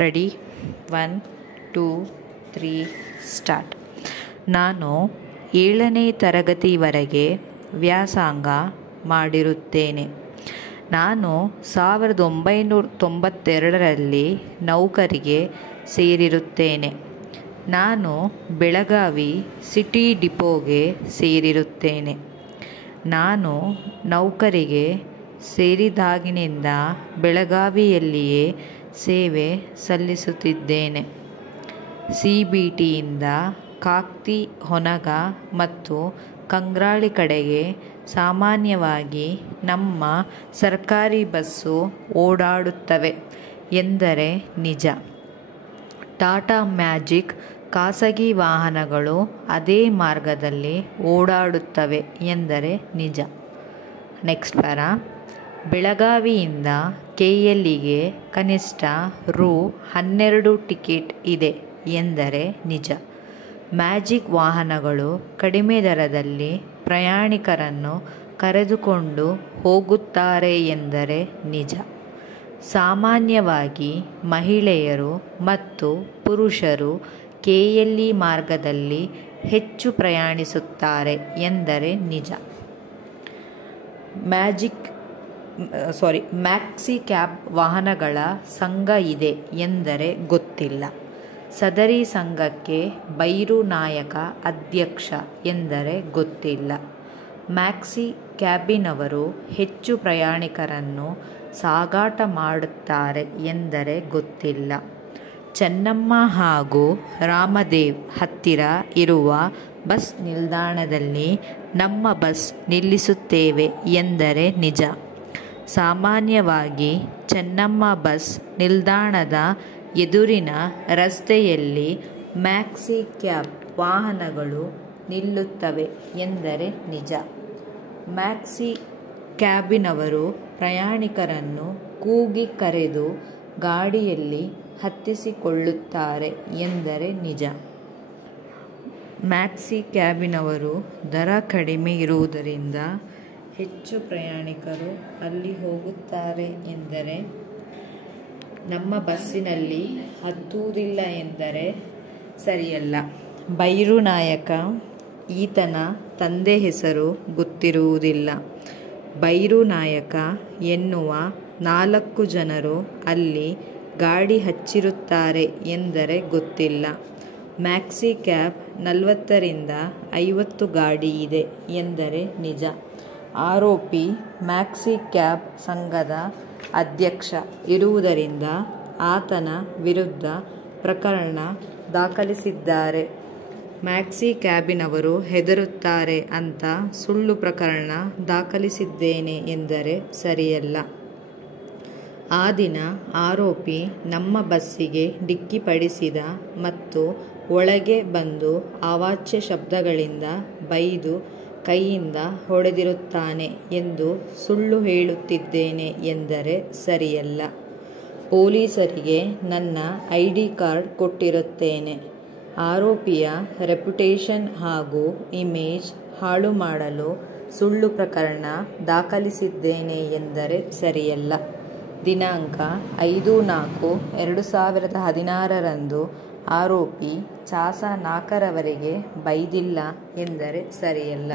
Ready 1 2 3 start. ನಾನು 7ನೇ ತರಗತಿವರೆಗೆ ವ್ಯಾಸಂಗ ಮಾಡಿರುತ್ತೇನೆ. ನಾನು 1992ರಲ್ಲಿ ನೌಕರಿಗೆ ಸೇರಿರುತ್ತೇನೆ. ನಾನು ಬೆಳಗಾವಿ ಸಿಟಿ ಡಿಪೋಗೆ ಸೇರಿರುತ್ತೇನೆ. ನಾನು ನೌಕರಿಗೆ ಸೇರಿದಾಗಿನಿಂದ ಬೆಳಗಾವಿಯಲ್ಲಿಯೇ ಸೇವೆ ಸಲ್ಲಿಸುತ್ತಿದ್ದೇನೆ. CBTಯಿಂದ ಕಾಕ್ತಿ, ಹೊನಗ ಮತ್ತು ಕಂಗ್ರಾಳಿ ಕಡೆಗೆ ಸಾಮಾನ್ಯವಾಗಿ ನಮ್ಮ ಸರ್ಕಾರಿ ಬಸ್ಸು ಓಡಾಡುತ್ತವೆ ಎಂದರೆ ನಿಜ. ಟಾಟಾ ಮ್ಯಾಜಿಕ್ ಖಾಸಗಿ ವಾಹನಗಳು ಅದೇ ಮಾರ್ಗದಲ್ಲಿ ಓಡಾಡುತ್ತವೆ ಎಂದರೆ ನಿಜ. Next para. ಬೆಳಗಾವಿಯಿಂದ KLಗೆ ಕನಿಷ್ಠ Rs. 12 ಟಿಕೆಟ್ ಇದೆ ಎಂದರೆ ನಿಜ. ಮ್ಯಾಜಿಕ್ ವಾಹನಗಳು ಕಡಿಮೆ ದರದಲ್ಲಿ ಪ್ರಯಾಣಿಕರನ್ನು ಕರೆದುಕೊಂಡು ಹೋಗುತ್ತಾರೆ ಎಂದರೆ ನಿಜ. ಸಾಮಾನ್ಯವಾಗಿ ಮಹಿಳೆಯರು ಮತ್ತು ಪುರುಷರು KLE ಮಾರ್ಗದಲ್ಲಿ ಹೆಚ್ಚು ಪ್ರಯಾಣಿಸುತ್ತಾರೆ ಎಂದರೆ ನಿಜ. ಮ್ಯಾಕ್ಸಿ ಕ್ಯಾಬ್ ವಾಹನಗಳ ಸಂಘ ಇದೆ ಎಂದರೆ ಗೊತ್ತಿಲ್ಲ. ಸದರಿ ಸಂಘಕ್ಕೆ ಬೈರು ನಾಯಕ ಅಧ್ಯಕ್ಷ ಎಂದರೆ ಗೊತ್ತಿಲ್ಲ. ಮ್ಯಾಕ್ಸಿ ಕ್ಯಾಬಿನವರು ಹೆಚ್ಚು ಪ್ರಯಾಣಿಕರನ್ನು ಸಾಗಾಟ ಮಾಡುತ್ತಾರೆ ಎಂದರೆ ಗೊತ್ತಿಲ್ಲ. ಚೆನ್ನಮ್ಮ ಹಾಗೂ ರಾಮದೇವ್ ಹತ್ತಿರ ಇರುವ ಬಸ್ ನಿಲ್ದಾಣದಲ್ಲಿ ನಮ್ಮ ಬಸ್ ನಿಲ್ಲಿಸುತ್ತೇವೆ ಎಂದರೆ ನಿಜ. ಸಾಮಾನ್ಯವಾಗಿ ಚೆನ್ನಮ್ಮ ಬಸ್ ನಿಲ್ದಾಣದ ಎದುರಿನ ರಸ್ತೆಯಲ್ಲಿ ಮ್ಯಾಕ್ಸಿ ಕ್ಯಾಬ್ ವಾಹನಗಳು ನಿಲ್ಲುತ್ತವೆ ಎಂದರೆ ನಿಜ. ಮ್ಯಾಕ್ಸಿ ಕ್ಯಾಬಿನವರು ಪ್ರಯಾಣಿಕರನ್ನು ಕೂಗಿ ಕರೆದು ಗಾಡಿಯಲ್ಲಿ ಹತ್ತಿಸಿಕೊಳ್ಳುತ್ತಾರೆ ಎಂದರೆ ನಿಜ. ಮ್ಯಾಕ್ಸಿ ಕ್ಯಾಬಿನವರು ದರ ಕಡಿಮೆ ಇರುವುದರಿಂದ ಹೆಚ್ಚು ಪ್ರಯಾಣಿಕರು ಅಲ್ಲಿ ಹೋಗುತ್ತಾರೆ ಎಂದರೆ ನಮ್ಮ ಬಸ್ಸಿನಲ್ಲಿ ಹತ್ತುವುದಿಲ್ಲ ಎಂದರೆ ಸರಿಯಲ್ಲ. ಬೈರು ನಾಯಕ, ಈತನ ತಂದೆ ಹೆಸರು ಗೊತ್ತಿರುವುದಿಲ್ಲ. ಬೈರು ನಾಯಕ ಎನ್ನುವ 4 ಜನರು ಅಲ್ಲಿ ಗಾಡಿ ಹಚ್ಚಿರುತ್ತಾರೆ ಎಂದರೆ ಗೊತ್ತಿಲ್ಲ. ಮ್ಯಾಕ್ಸಿ ಕ್ಯಾಬ್ 40ರಿಂದ 50 ಗಾಡಿ ಇದೆ ಎಂದರೆ ನಿಜ. ಆರೋಪಿ ಮ್ಯಾಕ್ಸಿ ಕ್ಯಾಬ್ ಸಂಘದ ಅಧ್ಯಕ್ಷ ಇರುವುದರಿಂದ ಆತನ ವಿರುದ್ಧ ಪ್ರಕರಣ ದಾಖಲಿಸಿದ್ದಾರೆ. ಮ್ಯಾಕ್ಸಿ ಕ್ಯಾಬಿನವರು ಹೆದರುತ್ತಾರೆ ಅಂತ ಸುಳ್ಳು ಪ್ರಕರಣ ದಾಖಲಿಸಿದ್ದೇನೆ ಎಂದರೆ ಸರಿಯಲ್ಲ. ಆ ದಿನ ಆರೋಪಿ ನಮ್ಮ ಬಸ್ಸಿಗೆ ಡಿಕ್ಕಿಪಡಿಸಿದ ಮತ್ತು ಒಳಗೆ ಬಂದು ಅವಾಚ್ಯ ಶಬ್ದಗಳಿಂದ ಬೈದು ಕೈಯಿಂದ ಹೊಡೆದಿರುತ್ತಾನೆ ಎಂದು ಸುಳ್ಳು ಹೇಳುತ್ತಿದ್ದೇನೆ ಎಂದರೆ ಸರಿಯಲ್ಲ. ಪೊಲೀಸರಿಗೆ ನನ್ನ ID ಕಾರ್ಡ್ ಕೊಟ್ಟಿರುತ್ತೇನೆ. ಆರೋಪಿಯ ರೆಪ್ಯುಟೇಷನ್ ಹಾಗೂ ಇಮೇಜ್ ಹಾಳು ಮಾಡಲು ಸುಳ್ಳು ಪ್ರಕರಣ ದಾಖಲಿಸಿದ್ದೇನೆ ಎಂದರೆ ಸರಿಯಲ್ಲ. ದಿನಾಂಕ 5/4/2016ರಂದು ಆರೋಪಿ ಚಾಸ 4ರವರೆಗೆ ಬೈದಿಲ್ಲ ಎಂದರೆ ಸರಿಯಲ್ಲ.